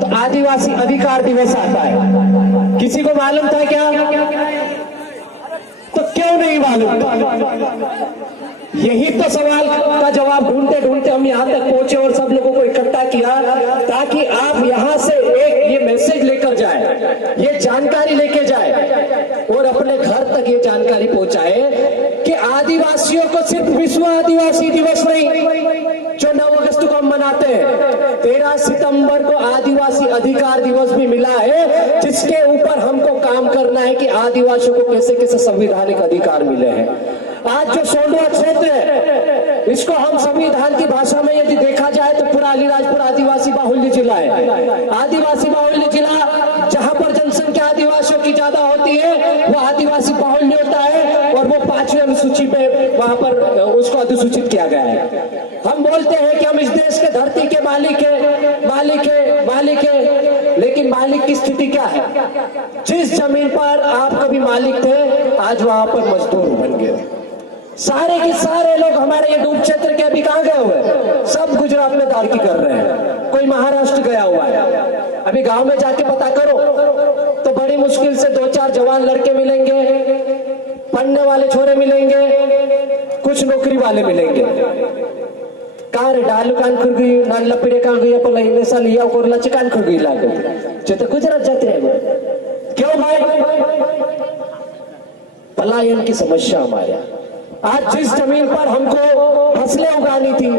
तो आदिवासी अधिकार दिवस आता है। किसी को मालूम था क्या? तो क्यों नहीं मालूम? यही तो सवाल का जवाब ढूंढते ढूंढते हम यहाँ तक पहुंचे और सब लोगों को इकट्ठा किया ताकि आप यहाँ से एक ये मैसेज लेकर जाए, ये जानकारी लेके जाए और अपने घर तक ये जानकारी पहुंचाए कि आदिवासियों को सिर्फ विश्व आदिवासी दिवस नहीं जो 9 अगस्त को हम मनाते हैं, 13 सितंबर को आदिवासी अधिकार दिवस भी मिला है, जिसके ऊपर हमको काम करना है कि आदिवासियों को कैसे कैसे संवैधानिक अधिकार मिले हैं। आज जो सोंडवा क्षेत्र है, इसको हम संविधान की भाषा में यदि देखा जाए तो पूरा अलीराजपुर आदिवासी बाहुल्य जिला है। आदिवासी बाहुल्य जिला जहां पर जनसंख्या आदिवासियों की ज्यादा होती है वो आदिवासी बाहुल्य होता है और वो 5वीं अनुसूची पे वहां पर उसको अधिसूचित किया गया है। हम बोलते हैं कि हम इस देश के धरती के मालिक है, लेकिन मालिक की स्थिति क्या है? जिस जमीन पर आप कभी मालिक थे आज वहां पर मजदूर बन गए। सारे के सारे लोग हमारे ये डूब क्षेत्र के अभी कहाँ गए हुए? सब गुजरात में दारकी कर रहे हैं, कोई महाराष्ट्र गया हुआ है। अभी गांव में जाके पता करो तो बड़ी मुश्किल से 2-4 जवान लड़के मिलेंगे, पढ़ने वाले छोरे मिलेंगे, कुछ नौकरी वाले मिलेंगे। कहाँ रे डालू कान खुर्गी नान लपड़े कान गई पर इन्ने साल लिया कोरला चिकान खुर्गी लागो जो तो गुजरात जाते रहे। क्यों भाई? पलायन की समस्या हमारे। आज जिस जमीन पर हमको फसलें उगानी थी,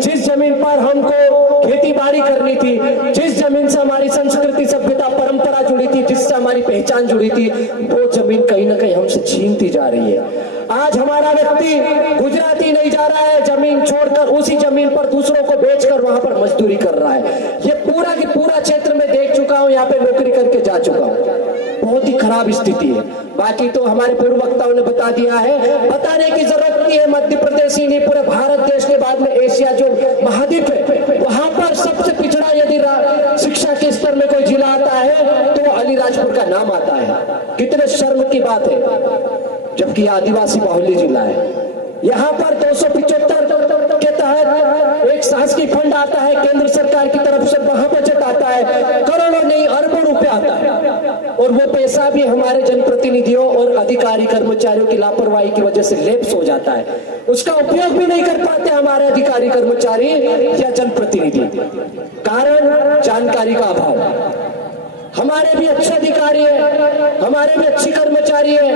जिस जमीन पर हमको खेती बाड़ी करनी थी, जिस जमीन से हमारी संस्कृति सभ्यता परंपरा जुड़ी थी, जिससे हमारी पहचान जुड़ी थी, वो जमीन कहीं ना कहीं हमसे छीनती जा रही है। आज हमारा व्यक्ति गुजराती नहीं जा रहा है, जमीन छोड़कर उसी जमीन पर दूसरों को बेचकर वहां पर मजदूरी कर रहा है। ये पूरा की पूरा क्षेत्र में देख चुका हूं, यहाँ पे नौकरी करके जा चुका हूं। बहुत ही खराब स्थिति है। बाकी तो हमारे पूर्व वक्ताओं ने बता दिया है, बताने की जरूरत नहीं है। मध्य प्रदेश ही नहीं, पूरे भारत देश के बाद में एशिया जो महाद्वीप है वहां पर सबसे पिछड़ा यदि शिक्षा के स्तर में कोई जिला आता है तो अलीराजपुर का नाम आता है। कितने शर्म की बात है, जबकि आदिवासी बाहुल्य जिला है। यहाँ पर 275 के तहत एक शासकीय फंड आता है केंद्र सरकार की तरफ से, वहां बजट आता है, करोड़ों नहीं अरबों रुपए आता है और वो पैसा भी हमारे जनप्रतिनिधियों और अधिकारी कर्मचारियों की लापरवाही की वजह से लेप्स हो जाता है। उसका उपयोग भी नहीं कर पाते हमारे अधिकारी कर्मचारी या जनप्रतिनिधि, कारण जानकारी का अभाव। हमारे भी अच्छे अधिकारी है, हमारे भी अच्छी कर्मचारी है,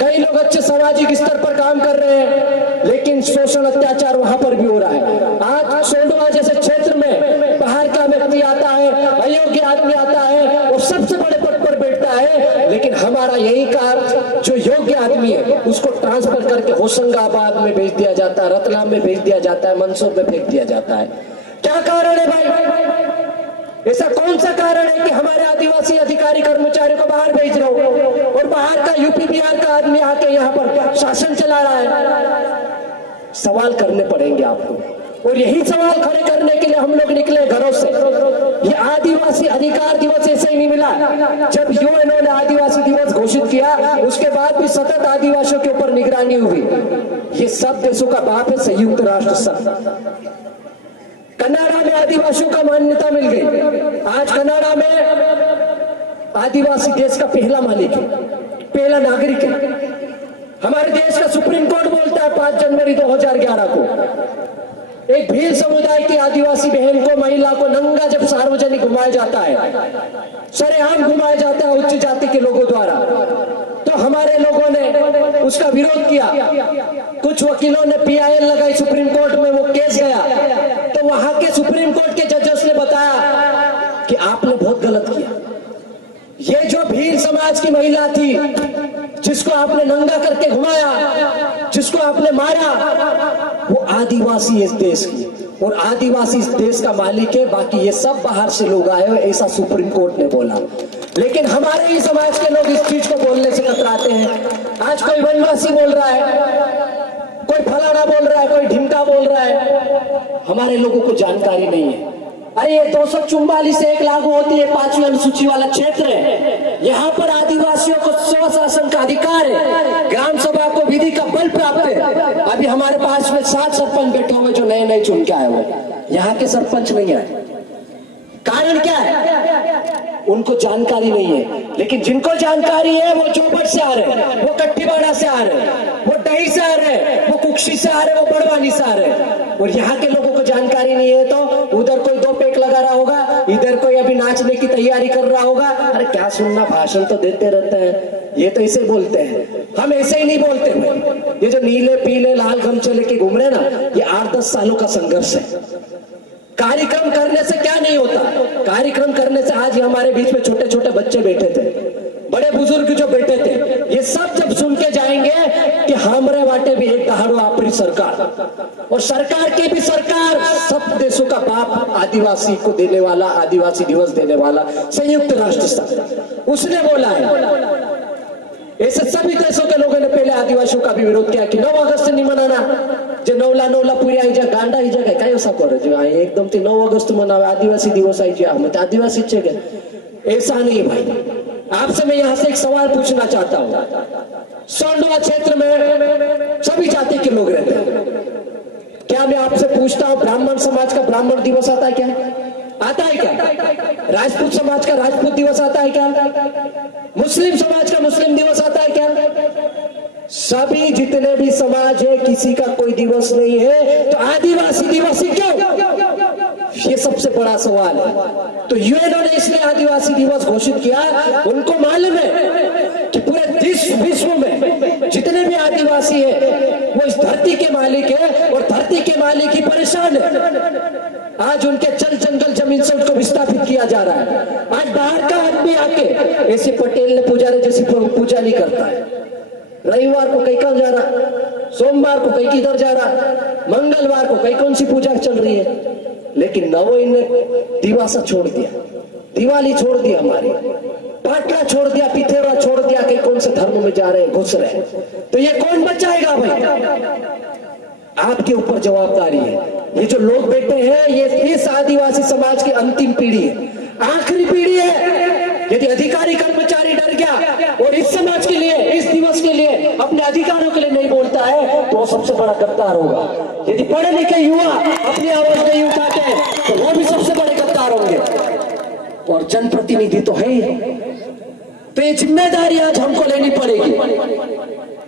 कई लोग अच्छे सामाजिक स्तर पर काम कर रहे हैं, लेकिन शोषण अत्याचार वहां पर भी हो रहा है। आज सोंडवा जैसे क्षेत्र में बाहर का व्यक्ति आता है, अयोग्य आदमी आता है और सबसे बड़े पद पर बैठता है, लेकिन हमारा यही कार्य जो योग्य आदमी है उसको ट्रांसफर करके होशंगाबाद में भेज दिया जाता है, रतलाम में भेज दिया जाता है, मंदसौर में फेंक दिया जाता है। क्या कारण है भाई? ऐसा कौन सा कारण है कि हमारे आदिवासी अधिकारी कर्मचारियों को बाहर भेज रहे हो और बाहर का यूपी बिहार का आदमी आके यहाँ पर शासन चला रहा है? सवाल करने पड़ेंगे आपको, और यही सवाल खड़े करने के लिए हम लोग निकले घरों से। ये आदिवासी अधिकार दिवस ऐसे ही नहीं मिला। जब यूएनओ ने आदिवासी दिवस घोषित किया उसके बाद भी सतत आदिवासियों के ऊपर निगरानी हुई। ये सब देशों का बाप है संयुक्त राष्ट्र संघ। कनाडा में आदिवासियों का मान्यता मिल गई। आज कनाडा में आदिवासी देश का पहला मालिक है, पहला नागरिक है। हमारे देश का सुप्रीम कोर्ट बोलता है 5 जनवरी 2011 को एक भील समुदाय की आदिवासी बहन को, महिला को नंगा जब सार्वजनिक घुमाया जाता है, सरेआम घुमाया जाता है उच्च जाति के लोगों द्वारा, तो हमारे लोगों ने उसका विरोध किया। कुछ वकीलों ने PIL लगाई सुप्रीम कोर्ट में, वो केस गया तो वहां के सुप्रीम कोर्ट के जजेस ने बताया कि आपने बहुत गलत किया। ये जो भील समाज की महिला थी जिसको आपने नंगा करके घुमाया, जिसको आपने मारा, वो आदिवासी इस देश की, और आदिवासी इस देश का मालिक है। बाकी ये सब बाहर से लोग आए हुए, ऐसा सुप्रीम कोर्ट ने बोला। लेकिन हमारे ही समाज के लोग इस चीज को बोलने से कतराते हैं। आज कोई वनवासी बोल रहा है, कोई फलाना बोल रहा है, कोई ढिमका बोल रहा है, हमारे लोगों को जानकारी नहीं है। अरे ये 244 से 1 लागू होती है, 5वीं अनुसूची वाला क्षेत्र है, यहाँ पर आदिवासियों को स्वशासन का अधिकार है, ग्राम सभा को विधि का बल प्राप्त है। अभी हमारे पास में 7 सरपंच बैठे हुए जो नए नए चुन के आए हुए, यहाँ के सरपंच नहीं आए। कारण क्या है? उनको जानकारी नहीं है। लेकिन जिनको जानकारी है वो चौपट से आ रहे हैं, वो कट्टीबाड़ा से आ रहे हैं, वो डही से आ रहे हैं, वो कुक्षी से आ रहे हैं, वो बड़वानी से आ रहे हैं। और यहाँ के लोगों को जानकारी नहीं है तो उधर कोई दो पेक लगा रहा होगा, इधर कोई अभी नाचने की तैयारी कर रहा होगा। अरे क्या सुनना, भाषण तो देते रहते हैं, ये तो ऐसे बोलते हैं। हम ऐसे ही नहीं बोलते हैं। ये जो नीले पीले लाल गमछे लेके घूम रहे ना, ये 8-10 सालों का संघर्ष है। कार्यक्रम करने से क्या नहीं होता, कार्यक्रम करने से आज हमारे बीच में छोटे छोटे बच्चे बैठे थे, बड़े बुजुर्ग जो बैठे थे, ये सब जब सुन के जाएंगे कि हमारे वाटे भी एक दहाड़ो आपरी सरकार, और सरकार की भी सरकार, सब देशों का बाप, आदिवासी को देने वाला, आदिवासी दिवस देने वाला संयुक्त राष्ट्र संघ, उसने बोला है। ऐसे सभी देशों के लोगों ने पहले आदिवासियों का भी विरोध किया कि 9 अगस्त नहीं मनाना, जो नवला पूरी आई जा गांडा ही जगह काय ऐसा करे जो एकदम 9 अगस्त मनावे, आदिवासी दिवस आई जा मत आदिवासी छे के, ऐसा नहीं भाई। आपसे मैं यहाँ से एक सवाल पूछना चाहता हूँ। सोंडवा क्षेत्र में सभी जाति के लोग रहते हैं, क्या मैं आपसे पूछता हूँ ब्राह्मण समाज का ब्राह्मण दिवस आता है क्या? आता है क्या? राजपूत समाज का राजपूत दिवस आता है क्या? मुस्लिम समाज का मुस्लिम दिवस आता है क्या? सभी जितने भी समाज है किसी का कोई दिवस नहीं है, तो आदिवासी दिवस ही क्यों? ये सबसे बड़ा सवाल है। तो यूएनओ ने इसलिए आदिवासी दिवस घोषित किया। उनको मालूम है कि पूरे विश्व में जितने भी आदिवासी है वो इस धरती के मालिक है, और धरती के मालिक ही परेशान है। आज उनके जल जंगल जमीन से उनको विस्थापित किया जा रहा है। आज बाहर का आदमी आके ऐसे पटेल ने पुजारी जैसी पूजा नहीं करता है। रविवार को कहीं कहाँ जा रहा, सोमवार को कहीं किधर जा रहा, मंगलवार को कहीं कौन सी पूजा चल रही है। लेकिन नवोई ने दिवासा छोड़ दिया, दिवाली छोड़ दिया, हमारी पाटला छोड़ दिया, पिथेरा छोड़ दिया, कहीं कौन से धर्म में जा रहे हैं, घुस रहे हैं। तो ये कौन बचाएगा भाई? आपके ऊपर जवाबदारी है। ये जो लोग बैठे हैं ये इस आदिवासी समाज की अंतिम पीढ़ी है, आखिरी पीढ़ी है। यदि अधिकारी कर्मचारी डर गया और इस समाज के लिए, इस दिवस के लिए, अपने अधिकारों के लिए नहीं बोलता है तो वो सबसे बड़ा गद्दार होगा। यदि पढ़े लिखे युवा अपनी आवाज नहीं उठाते तो वो भी सबसे बड़े गद्दार होंगे। और जनप्रतिनिधि तो है ही, तो ये जिम्मेदारी आज हमको लेनी पड़ेगी।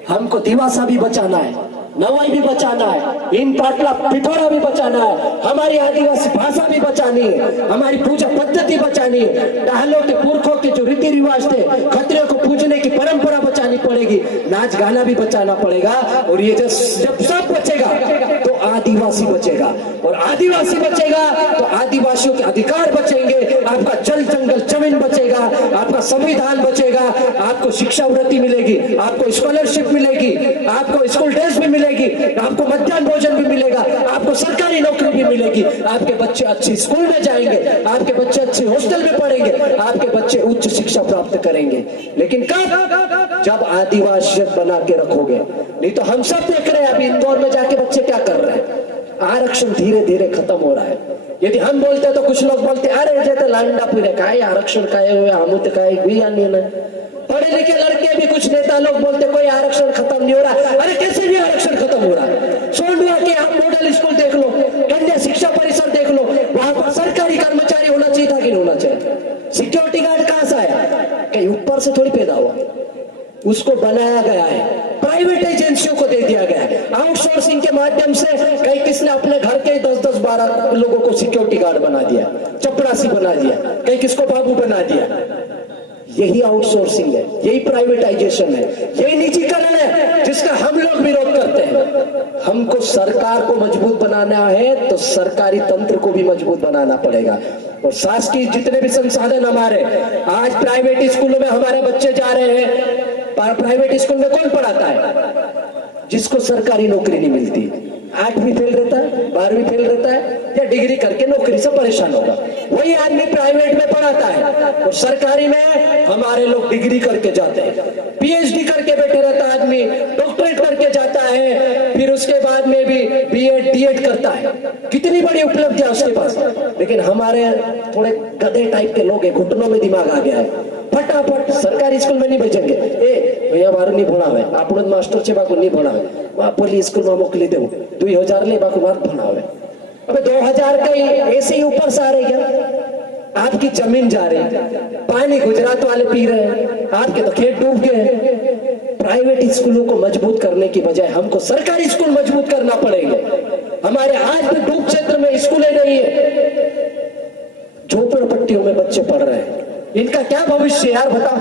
हमको दिवासा भी बचाना है, नवाई भी बचाना है, इन पाटला पिठोरा भी बचाना है, हमारी आदिवासी भाषा भी बचानी है, हमारी पूजा पद्धति बचानी है, टहलों के पुरखों के जो रीति रिवाज थे, खतरे को पूजने की परंपरा बचानी पड़ेगी, नाच गाना भी बचाना पड़ेगा। और ये जब सब बचेगा तो आदिवासी बचेगा, और आदिवासी बचेगा तो आदिवासियों के अधिकार बचेंगे, आपका जल जंगल जमीन बचेगा, आपका संविधान बचेगा, आपको शिक्षावृत्ति मिलेगी, आपको स्कॉलरशिप मिलेगी, आपको स्कूल ड्रेस भी मिलेगी, आपको मध्याह्न भोजन भी मिलेगा, आपको सरकारी नौकरी भी मिलेगी, आपके बच्चे अच्छे स्कूल में जाएंगे, आपके बच्चे अच्छे हॉस्टल में पढ़ेंगे, आपके बच्चे उच्च शिक्षा प्राप्त करेंगे। लेकिन कब? जब आदिवासियत बना के रखोगे। नहीं तो हम सब देख रहे हैं अभी इंदौर में जाके बच्चे क्या कर रहे हैं, आरक्षण धीरे धीरे खत्म हो रहा है। यदि हम बोलते तो कुछ लोग बोलते अरे जैसे लांडा पूरे काय आरक्षण काय हुए, हम तो काय हुई या नहीं। पढ़े लिखे लड़के भी कुछ नेता लोग बोलते कोई आरक्षण खत्म नहीं हो रहा। अरे कैसे भी आरक्षण खत्म हो रहा है? सोंडवा के आप मॉडल स्कूल देख लो, कन्या शिक्षा परिसर देख लो, वहां पर सरकारी कर्मचारी होना चाहिए था कि नहीं होना चाहिए? सिक्योरिटी गार्ड कहां से आया? कहीं ऊपर से थोड़ी पैदा हुआ, उसको बनाया गया है, प्राइवेट एजेंसियों को दे दिया गया है, आउटसोर्सिंग के माध्यम से। कहीं किसने अपने घर के 10-10-12 लोगों को सिक्योरिटी गार्ड बना दिया, चपरासी बना दिया, कहीं किसको बाबू बना दिया। यही आउटसोर्सिंग है, यही प्राइवेटाइजेशन है, यही निजीकरण है जिसका हम लोग विरोध करते हैं। हमको सरकार को मजबूत बनाना है तो सरकारी तंत्र को भी मजबूत बनाना पड़ेगा। और शासकीय जितने भी संसाधन हमारे, आज प्राइवेट स्कूलों में हमारे बच्चे जा रहे हैं, प्राइवेट स्कूल में कौन पढ़ाता है? जिसको सरकारी नौकरी नहीं मिलती, 8वीं फेल रहता है, 12वीं फेल रहता है, या डिग्री करके नौकरी से परेशान होगा, वही आदमी प्राइवेट में पढ़ाता है। और सरकारी में हमारे लोग डिग्री करके जाते हैं, पीएचडी करके बैठे रहता है आदमी, डॉक्टरेट करके जाता है, फिर उसके बाद में भी बीएड डीएड करता है, कितनी बड़ी उपलब्धियां उसके पास। लेकिन हमारे थोड़े गधे टाइप के लोग हैं, घुटनों में दिमाग आ गया है, फटाफट सरकारी स्कूल में नहीं भेजेंगे। ए भैया मारू नहीं भणावे, આપણો માસ્ટર છે બાકુ नहीं ભણાવે, પોલી स्कूल में मोकली देव 2000 ले बाकू बात भणावे। अबे 2000 का ऐसे ही ऊपर से आ रहे क्या? आपकी जमीन जा रही है, पानी गुजरात वाले पी रहे हैं, आपके तो खेत डूब गए। प्राइवेट स्कूलों को मजबूत करने की बजाय हमको सरकारी स्कूल मजबूत करना पड़ेगा। हमारे आज भी डूब क्षेत्र में स्कूलें नहीं है, झोपड़पट्टियों में बच्चे पढ़ रहे हैं। इनका क्या भविष्य यार, बताओ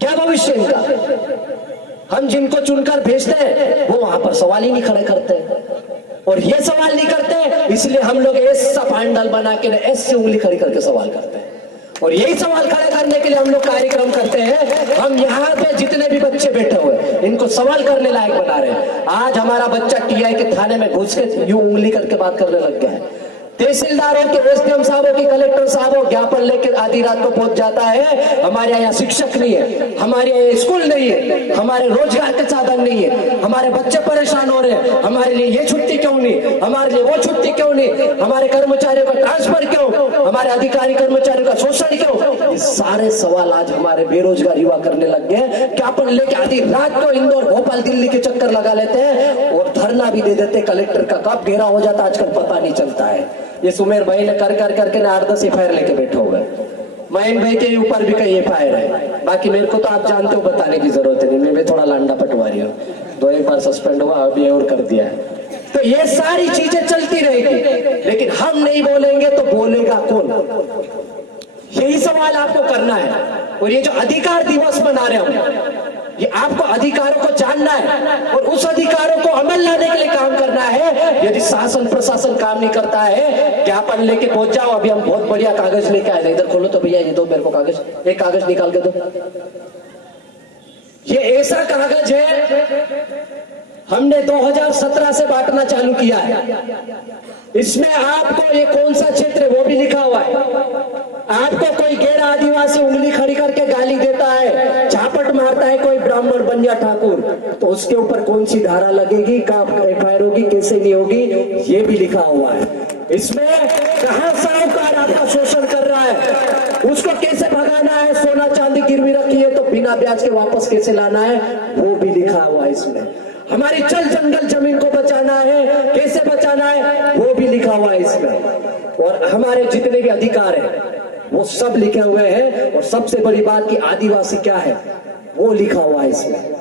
क्या भविष्य इनका? हम जिनको चुनकर भेजते हैं वो वहां पर सवाल ही नहीं खड़े करते, और ये सवाल नहीं करते इसलिए हम लोग ऐसा पैंडल बना के ऐसे उंगली खड़ी करके सवाल करते हैं। और यही सवाल खड़े करने के लिए हम लोग कार्यक्रम करते हैं। हम यहाँ पे जितने भी बच्चे बैठे हुए इनको सवाल करने लायक बना रहे हैं। आज हमारा बच्चा टीआई के थाने में घुस के यूं उंगली करके बात करने लग गया है। तहसीलदारों के, एसडीएम साहबों की, कलेक्टर साहबों ज्ञापन लेकर आधी रात को पहुंच जाता है। हमारे यहाँ शिक्षक नहीं है, हमारे यहाँ स्कूल नहीं है, हमारे रोजगार के साधन नहीं है, हमारे बच्चे परेशान हो रहे हैं। हमारे लिए ये छुट्टी क्यों नहीं, हमारे लिए वो छुट्टी क्यों नहीं, हमारे कर्मचारियों का ट्रांसफर क्यों, हमारे अधिकारी कर्मचारियों का शोषण क्यों? ये सारे सवाल आज हमारे बेरोजगार युवा करने लग गए। ज्ञापन लेके आधी रात को इंदौर, भोपाल, दिल्ली के चक्कर लगा लेते हैं और धरना भी दे देते। कलेक्टर का कब घेरा हो जाता आजकल पता नहीं चलता है। ये सुमेर भाई ने कर करके ना 8-10 एफआईआर लेके बैठे हो गए। मयन भाई के ऊपर भी कई एफआईआर है। बाकी मेरे को तो आप जानते हो, बताने की जरूरत नहीं, मैं भी थोड़ा लांडा पटवारी हूँ। 2-1 बार सस्पेंड हुआ, अभी और कर दिया है। तो ये सारी चीजें चलती रहेगी, लेकिन हम नहीं बोलेंगे तो बोलेगा कौन? यही सवाल आपको करना है। और ये जो अधिकार दिवस मना रहे हम, ये आपको अधिकारों को जानना है और उस अधिकारों को अमल लाने के लिए काम करना है। यदि शासन प्रशासन काम नहीं करता है, ज्ञापन लेके पहुंच जाओ। अभी हम बहुत बढ़िया कागज लेके आए, इधर खोलो तो भैया, ये दो मेरे को कागज, एक कागज निकाल के दो। ये ऐसा कागज है, हमने 2017 से बांटना चालू किया है। इसमें आपको ये कौन सा क्षेत्र है वो भी लिखा हुआ है। आपको कोई गैर आदिवासी उंगली खड़ी करके गाली देता है, झापट मारता है कोई ब्राह्मण बनिया ठाकुर, तो उसके ऊपर कौन सी धारा लगेगी, कब एफआईआर होगी, कैसे नहीं होगी, ये भी लिखा हुआ है। इसमें कहां साहूकार आपका शोषण कर रहा है, उसको कैसे भगाना है, सोना चांदी गिरवी रखी है तो बिना ब्याज के वापस कैसे लाना है, वो भी लिखा हुआ है इसमें। हमारी जल जंगल जमीन को बचाना है, कैसे बचाना है, वो भी लिखा हुआ है इसमें। और हमारे जितने भी अधिकार हैं वो सब लिखे हुए हैं। और सबसे बड़ी बात कि आदिवासी क्या है वो लिखा हुआ है इसमें।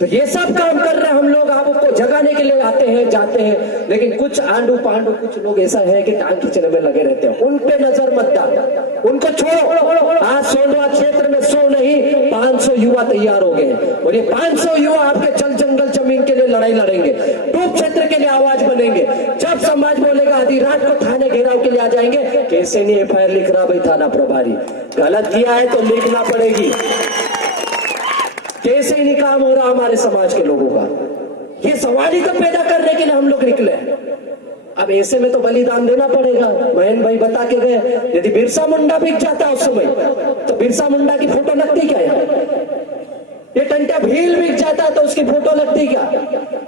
तो ये सब काम कर रहे हैं हम लोग, आपको जगाने के लिए आते हैं, जाते हैं, लेकिन कुछ आंडू पांडू कुछ लोग ऐसा है कि टांग खींचने में लगे रहते हैं। उन पे नजर मत डालो, उनको छोड़ो। आज सोनवा क्षेत्र में 100 नहीं 500 युवा तैयार हो गए, और ये 500 युवा आपके जल जंगल जमीन के लिए लड़ाई लड़ेंगे, डूब क्षेत्र के लिए आवाज बनेंगे। जब समाज बोलेगा आधी रात को थाने घेराव के लिए आ जाएंगे। कैसे नहीं एफआईआर लिख रहा भाई थाना प्रभारी, गलत किया है तो लिखना पड़ेगी। कैसे ही नहीं काम हो रहा हमारे समाज के लोगों का, ये सवाल ही तो पैदा करने के लिए हम लोग निकले। अब ऐसे में तो बलिदान देना पड़ेगा। मयन भाई बता के गए, यदि बिरसा मुंडा बिक जाता उस समय तो बिरसा मुंडा की फोटो लगती क्या है? ये टंटा भील बिक जाता तो उसकी फोटो लगती क्या?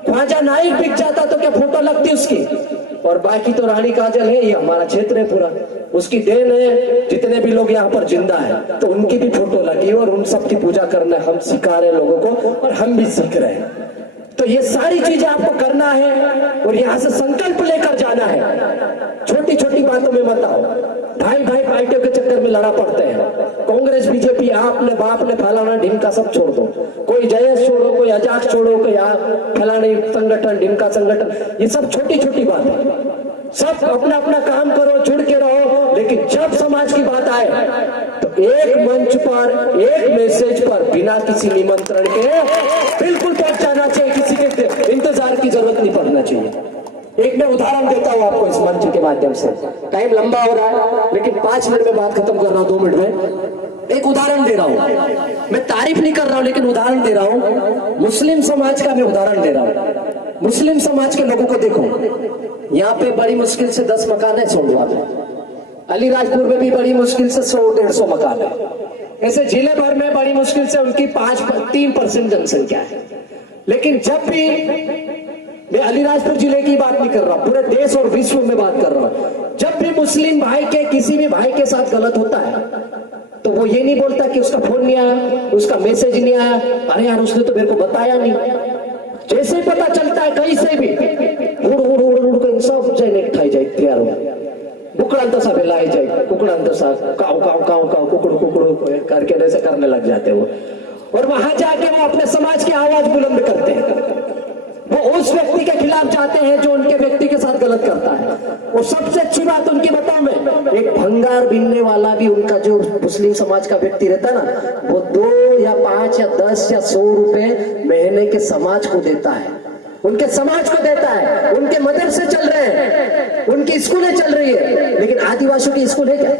ख्वाजा नाइक बिक जाता तो क्या फोटो लगती उसकी? और बाकी तो रानी काजल है, ये हमारा क्षेत्र है पूरा, उसकी देन है। जितने भी लोग यहाँ पर जिंदा है तो उनकी भी फोटो लगी और उन सब की पूजा करना हम सिखा रहे हैं लोगों को, और हम भी सीख रहे हैं। तो ये सारी चीजें आपको करना है और यहाँ से संकल्प लेकर जाना है। छोटी छोटी बातों में मत आओ। ढाई पार्टियों के चक्कर में लड़ा पड़ते हैं, कांग्रेस बीजेपी आपने बाप ने फलाना ढिमका सब छोड़ दो। कोई जयस छोड़ो, कोई अजाक छोड़ो, कोई फलाने संगठन ढिमका संगठन, ये सब छोटी छोटी बात है। सब अपना अपना काम करो, जुड़ के रहो, लेकिन जब समाज की बात आए तो एक मंच पर एक मैसेज पर बिना किसी निमंत्रण के बिल्कुल पहुंच जाना चाहिए। किसी के इंतजार की जरूरत नहीं पड़ना चाहिए। एक मैं उदाहरण देता हूं आपको इस मंच के माध्यम से। टाइम लंबा हो रहा है लेकिन 5 मिनट में बात खत्म कर रहा हूं, 2 मिनट में। एक उदाहरण दे रहा हूं, मैं तारीफ नहीं कर रहा हूं लेकिन उदाहरण दे रहा हूं। मुस्लिम समाज का मैं उदाहरण दे रहा हूं। मुस्लिम समाज के लोगों को देखो, यहाँ पे बड़ी मुश्किल से 10 मकान है सोंडवा में, अलीराजपुर में भी बड़ी मुश्किल से 100-150 मकान है। ऐसे जिले भर में बड़ी मुश्किल से उनकी 3% जनसंख्या है। लेकिन जब भी, मैं अलीराजपुर जिले की बात नहीं कर रहा, पूरे देश और विश्व में बात कर रहा हूं, जब भी मुस्लिम भाई के किसी भी भाई के साथ गलत होता है तो वो ये नहीं बोलता कि उसका फोन नहीं आया, उसका मैसेज नहीं आया, अरे यार उसने तो मेरे को बताया नहीं। जैसे ही पता चलता है कहीं से भी उड़ सब जने उठाई जाए तैयार हो। बुकड़ांत सा बेलाई जाए, कुकड़ांत सा काव काव काव काव कुकड़ू कुकड़ू करके ऐसे करने लग जाते वो, और वहां जाके वो अपने समाज की आवाज बुलंद करते हैं। वो उस व्यक्ति के खिलाफ जाते हैं जो उनके व्यक्ति के साथ गलत करता है। और सबसे अच्छी बात उनकी बताऊं मैं, एक भंगार बिनने वाला भी उनका जो मुस्लिम समाज का व्यक्ति रहता है ना, वो 2 या 5 या 10 या 100 रुपए महीने के समाज को देता है, उनके समाज को देता है। उनके मदरसे चल रहे हैं, उनकी स्कूलें चल रही है, लेकिन आदिवासियों की स्कूल है क्या?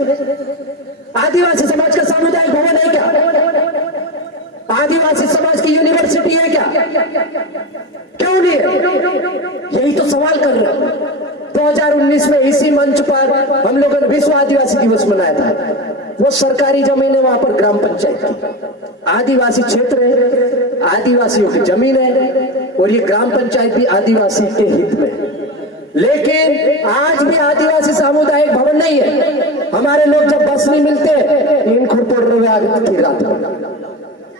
आदिवासी समाज का सामुदायिक भवन है क्या? आदिवासी समाज की यूनिवर्सिटी है क्या? क्यों नहीं है? यही तो सवाल कर रहे हैं। 2019 में इसी मंच पर हम लोगों ने विश्व आदिवासी दिवस मनाया था। वो सरकारी जमीन है, वहां पर ग्राम पंचायत की, आदिवासी क्षेत्र है, आदिवासियों की जमीन है, और ये ग्राम पंचायत भी आदिवासी के हित में। लेकिन आज भी आदिवासी सामुदायिक भवन नहीं है। हमारे लोग जब बस नहीं मिलते, इन खुरपुर आगे रात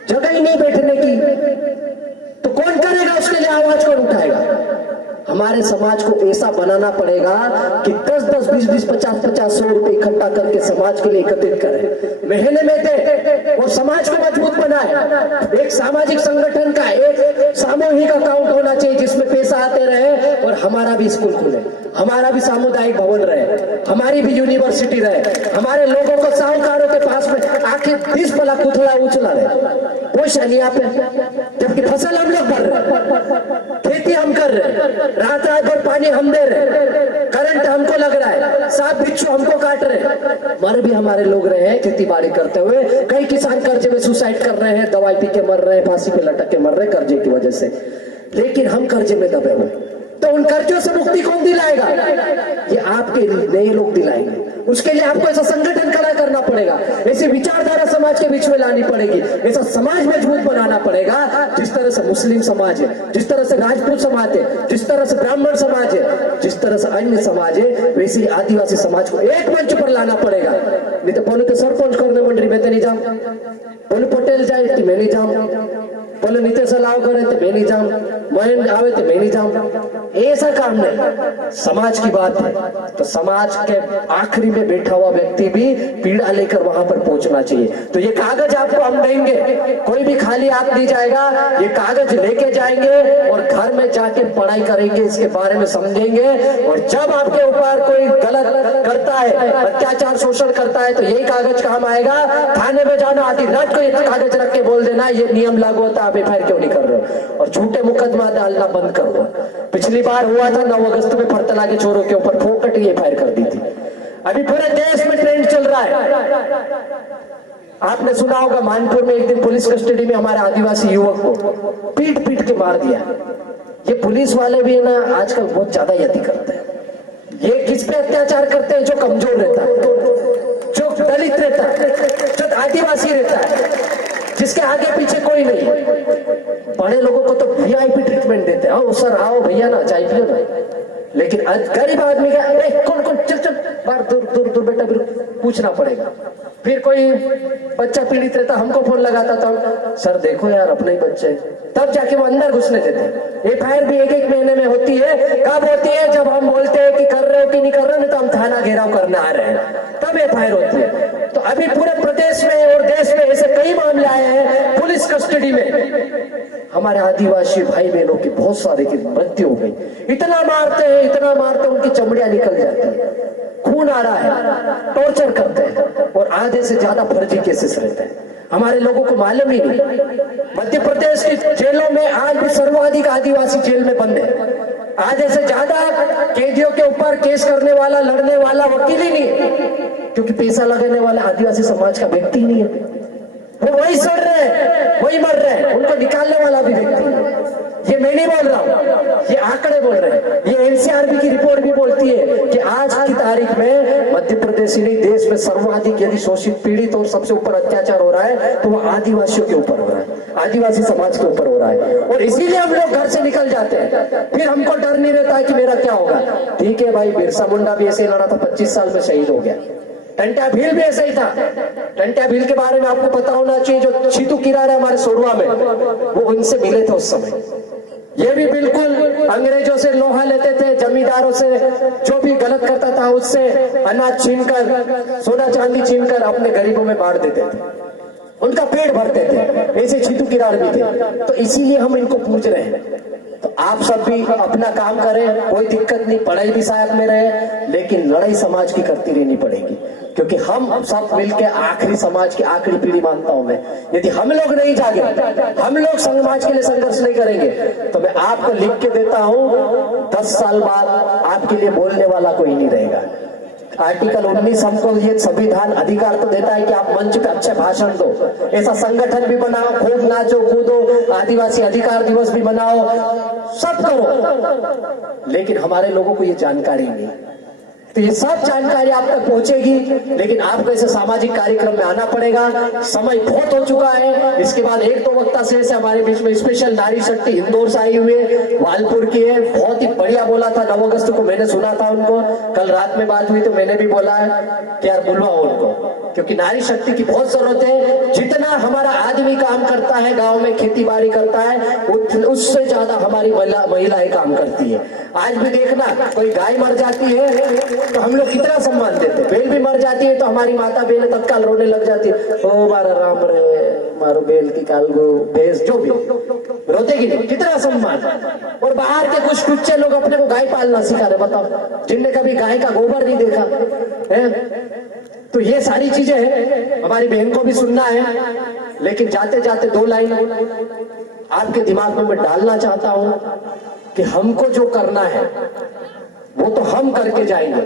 जगह ही नहीं बैठने की, तो कौन करेगा उसके लिए? आवाज कौन उठाएगा? हमारे समाज को ऐसा बनाना पड़ेगा कि 10-10, 20-20, 50-50, 100 रुपए इकट्ठा करके समाज के लिए एकत्रित करें, महीने में दे और समाज को मजबूत बनाए। एक सामाजिक संगठन का एक सामूहिक अकाउंट होना चाहिए जिसमें पैसा आते रहे, और हमारा भी स्कूल खुले, हमारा भी सामुदायिक भवन रहे, हमारी भी यूनिवर्सिटी रहे, हमारे लोगों को साहूकारों के पास में आखिर 20 पला कुथला उछला रहे। पोषण यहाँ पे, जबकि फसल हम लोग भर रहे, खेती हम कर रहे, रात रात भर पानी हम दे रहे, करंट हमको लग रहा है, सांप बिच्छू हमको काट रहे, मर भी हमारे लोग रहे हैं खेती बाड़ी करते हुए। कई किसान कर्जे में सुसाइड कर रहे हैं, दवाई पी के मर रहे हैं, फांसी पे लटक के मर रहे हैं कर्जे की वजह से। लेकिन हम कर्जे में दबे हुए, तो उन कर्जों से मुक्ति कौन दिलाएगा? ये आपके नए लोग दिलाएंगे। उसके लिए आपको ऐसा संगठन खड़ा करना पड़ेगा, ऐसी विचारधारा समाज के बीच में लानी पड़ेगी, ऐसा समाज मजबूत बनाना पड़ेगा जिस तरह से मुस्लिम समाज है, जिस तरह से राजपूत समाज है, जिस तरह से ब्राह्मण समाज है, जिस तरह से अन्य समाज है, वैसे ही आदिवासी समाज को एक मंच पर लाना पड़ेगा। नहीं तो बोले तो सरपंच करने मंडली में तो नहीं जाऊं, बोले पटेल जाए तो मैं नहीं जाऊं, बोले नीतीश लाओ करे तो मैं नहीं जाऊं, मोहन आवे तो मैं नहीं जाऊं। ऐसा काम नहीं, समाज की बात है तो समाज के आखिरी में बैठा हुआ व्यक्ति भी पीड़ा लेकर वहां पर पहुंचना चाहिए। तो ये कागज आपको हम देंगे, कोई भी खाली हाथ नहीं जाएगा, ये कागज लेके जाएंगे और घर में जाके पढ़ाई करेंगे, इसके बारे में समझेंगे। और जब आपके ऊपर कोई गलत करता है, अत्याचार शोषण करता है, तो यही कागज काम आएगा। थाने में जाना, आधी रात को ये कागज रख के बोल देना ये नियम लागू होता, आप एफआईआर क्यों नहीं कर रहे हो, और झूठे मुकदमा डालना बंद कर दो। पिछली बार हुआ था 9 अगस्त में फरतला के चोरों के ऊपर फोकट ही एफआईआर कर दी थी। अभी पूरे देश में ट्रेंड चल रहा है। आपने सुना होगा मानपुर में एक दिन पुलिस कस्टडी में हमारे आदिवासी युवक को पीट पीट के मार दिया। ये पुलिस वाले भी ना आजकल बहुत ज्यादा यति करते हैं। ये किस पे अत्याचार करते हैं? जो कमजोर रहता है, जो दलित रहता है, जो आदिवासी रहता है, जिसके आगे पीछे कोई नहीं है। बड़े लोगों को तो वीआईपी ट्रीटमेंट देते हैं, आओ सर आओ भैया ना चाय पियो ना। लेकिन गरीब आदमी का कौन कौन चल चल बाहर दूर दूर बेटा पूछना पड़ेगा। फिर कोई बच्चा पीड़ित रहता, हमको फोन लगाता था, सर देखो यार अपने ही बच्चे, तब जाके वो अंदर घुसने देते। एफआईआर भी 1-1 महीने में होती है। कब होती है? जब हम बोलते हैं कि कर रहे हो कि नहीं कर रहे हो, नहीं तो हम थाना घेराव करने आ रहे हैं, तब एफआईआर होती है। तो अभी पूरे प्रदेश में और देश में ऐसे कई मामले आए हैं पुलिस कस्टडी में। हमारे आदिवासी भाई बहनों की बहुत सारे की मृत्यु हो गई। इतना मारते हैं, इतना मारते हैं, उनकी चमड़ियां निकल जाती है, खून आ रहा है, टॉर्चर करते हैं, और आधे से ज्यादा फर्जी केसेस रहते हैं। हमारे लोगों को मालूम ही नहीं। मध्य प्रदेश की जेलों में आज भी सर्वाधिक आदिवासी जेल में बंद है। आधे से ज्यादा कैदियों के ऊपर केस करने वाला, लड़ने वाला वकील ही नहीं है, क्योंकि पैसा लगाने वाला आदिवासी समाज का व्यक्ति नहीं है। वो वही सड़ रहे हैं, वही मर रहे हैं, उनको निकालने वाला भी व्यक्ति नहीं। ये मैं नहीं बोल रहा हूँ, ये आंकड़े बोल रहे हैं। ये एनसीआरबी की रिपोर्ट भी बोलती है कि आज की तारीख में मध्य प्रदेश ही नहीं देश में सर्वाधिक यदि शोषित, पीड़ित और सबसे ऊपर अत्याचार हो रहा है तो वो आदिवासियों के ऊपर हो रहा है, आदिवासी समाज के ऊपर हो रहा है। और इसीलिए हम लोग घर से निकल जाते हैं। फिर हमको डर नहीं रहता है कि मेरा क्या होगा। ठीक है भाई, बिरसा मुंडा भी ऐसे ही लड़ा था, 25 साल में शहीद हो गया। टंट्या भील भी ऐसा ही था। टंट्या भील के बारे में आपको पता होना चाहिए, जो छीतू किरार है हमारे सोरवा में, वो उनसे मिले थे उस समय। ये भी बिल्कुल अंग्रेजों से लोहा लेते थे, जमींदारों से, जो भी गलत करता था उससे अनाज छीनकर, सोना चांदी छीनकर अपने गरीबों में बांट देते थे, उनका पेट भरते थे। ऐसे छीतू किराड़ भी थे। तो इसीलिए हम इनको पूछ रहे हैं। तो आप सब भी अपना काम करें, कोई दिक्कत नहीं, पढ़ाई भी साथ में रहे, लेकिन लड़ाई समाज की करती रहनी पड़ेगी, क्योंकि हम सब मिलकर आखिरी समाज की आखिरी पीढ़ी मानता हूं मैं। यदि हम लोग नहीं जागे, हम लोग समाज के लिए संघर्ष नहीं करेंगे, तो मैं आपको लिख के देता हूं 10 साल बाद आपके लिए बोलने वाला कोई नहीं रहेगा। आर्टिकल 19 हमको ये संविधान अधिकार तो देता है कि आप मंच पे अच्छे भाषण दो, ऐसा संगठन भी बनाओ, खूब नाचो कूदो, आदिवासी अधिकार दिवस भी बनाओ, सब करो, लेकिन हमारे लोगों को ये जानकारी नहीं। तो ये सब जानकारी आप तक पहुंचेगी, लेकिन आपको ऐसे सामाजिक कार्यक्रम में आना पड़ेगा। समय बहुत हो चुका है। इसके बाद एक दो वक्ता से हमारे बीच में स्पेशल नारी शक्ति इंदौर से आई हुई है, वालपुर की है, बहुत ही बढ़िया बोला था। 9 अगस्त को मैंने सुना था उनको, कल रात में बात हुई तो मैंने भी बोला कि यार बुलवाओ उनको, क्योंकि नारी शक्ति की बहुत जरूरत है। जितना हमारा आदमी काम करता है, गाँव में खेती बाड़ी करता है, उससे ज्यादा हमारी महिलाएं काम करती है। आज भी देखना, कोई गाय मर जाती है तो हम लोग कितना सम्मान देते हैं, बेल भी मर जाती है तो हमारी माता बहन तत्काल रोने लग जाती है, ओ मारा राम रे, मारो बेल की कालगो भैंस, जो भी रोते की नहीं, कितना सम्मान। और बाहर के कुछ टुच्चे लोग अपने को गाय पालना सिखा रहे, बताओ, जिनने कभी गाय का गोबर नहीं देखा है। तो ये सारी चीजें हैं, हमारी बहन को भी सुनना है। लेकिन जाते जाते 2 लाइन आपके दिमाग में मैं डालना चाहता हूं कि हमको जो करना है वो तो हम करके जाएंगे,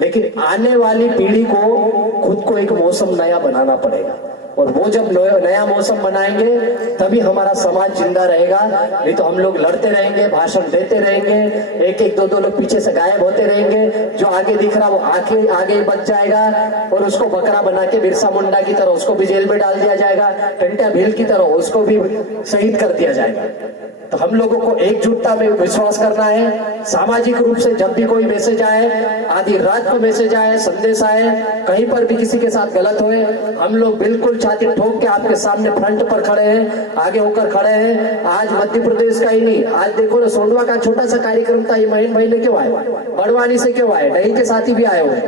लेकिन आने वाली पीढ़ी को खुद को एक मौसम नया बनाना पड़ेगा। और वो जब नया मौसम बनाएंगे तभी हमारा समाज जिंदा रहेगा। नहीं तो हम लोग लड़ते रहेंगे, भाषण देते रहेंगे, एक एक 2 लोग पीछे से गायब होते रहेंगे। जो आगे दिख रहा वो आगे ही बच जाएगा, और उसको बकरा बना के बिरसा मुंडा की तरह उसको भी जेल में डाल दिया जाएगा, टंटा भील की तरह उसको भी शहीद कर दिया जाएगा। तो हम लोगों को एकजुटता में विश्वास करना है। सामाजिक रूप से जब भी कोई मैसेज आए, आधी रात को मैसेज आए, संदेश आए, कहीं पर भी किसी के साथ गलत होए, हम लोग बिल्कुल छाती ठोक के आपके सामने फ्रंट पर खड़े हैं, आगे होकर खड़े हैं। आज मध्य प्रदेश का ही नहीं, आज देखो ना, सोंडवा का छोटा सा कार्यक्रम था, ये महीन भाई ने क्यों आए, बड़वानी से क्यों आए, डही के साथी भी आए हुए,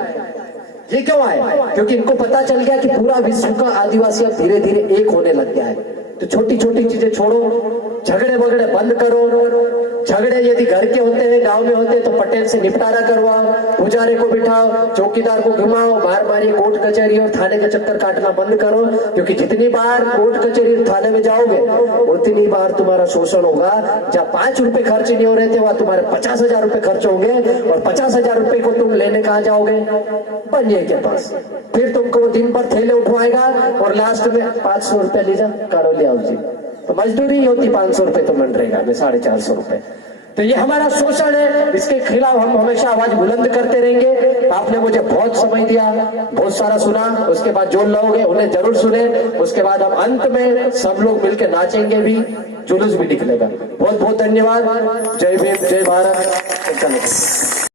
ये क्यों आए? क्योंकि इनको पता चल गया कि पूरा विश्व का आदिवासी अब धीरे धीरे एक होने लग गया है। तो छोटी छोटी चीजें छोड़ो, झगड़े वगड़े बंद करो। झगड़े यदि घर के होते हैं, गांव में होते हैं, तो पटेल से निपटारा करवाओ, पुजारी को बिठाओ, चौकीदार को घुमाओ, बार बार ये कोर्ट कचहरी और थाने के चक्कर काटना बंद करो। क्योंकि जितनी बार कोर्ट कचहरी और थाने में जाओगे उतनी बार तुम्हारा शोषण होगा। जहाँ 5 रुपए खर्च नहीं हो रहे थे वहां तुम्हारे 50,000 रुपए खर्च होंगे, और 50,000 रुपए को तुम लेने कहाँ जाओगे? बनिए के पास। फिर तुमको दिन भर थैले उठवाएगा और लास्ट में 500 रुपए ले जा, कारो ले आओ जी। तो मजदूरी होती 500 रुपए तो मनरेगा में 450 रुपए। तो ये हमारा शोषण है, इसके खिलाफ हम हमेशा आवाज बुलंद करते रहेंगे। आपने मुझे बहुत समय दिया, बहुत सारा सुना, उसके बाद जो लोग हैं उन्हें जरूर सुने। उसके बाद हम अंत में सब लोग मिलकर नाचेंगे भी, जुलूस भी निकलेगा। बहुत बहुत धन्यवाद। जय भीम, जय भारत।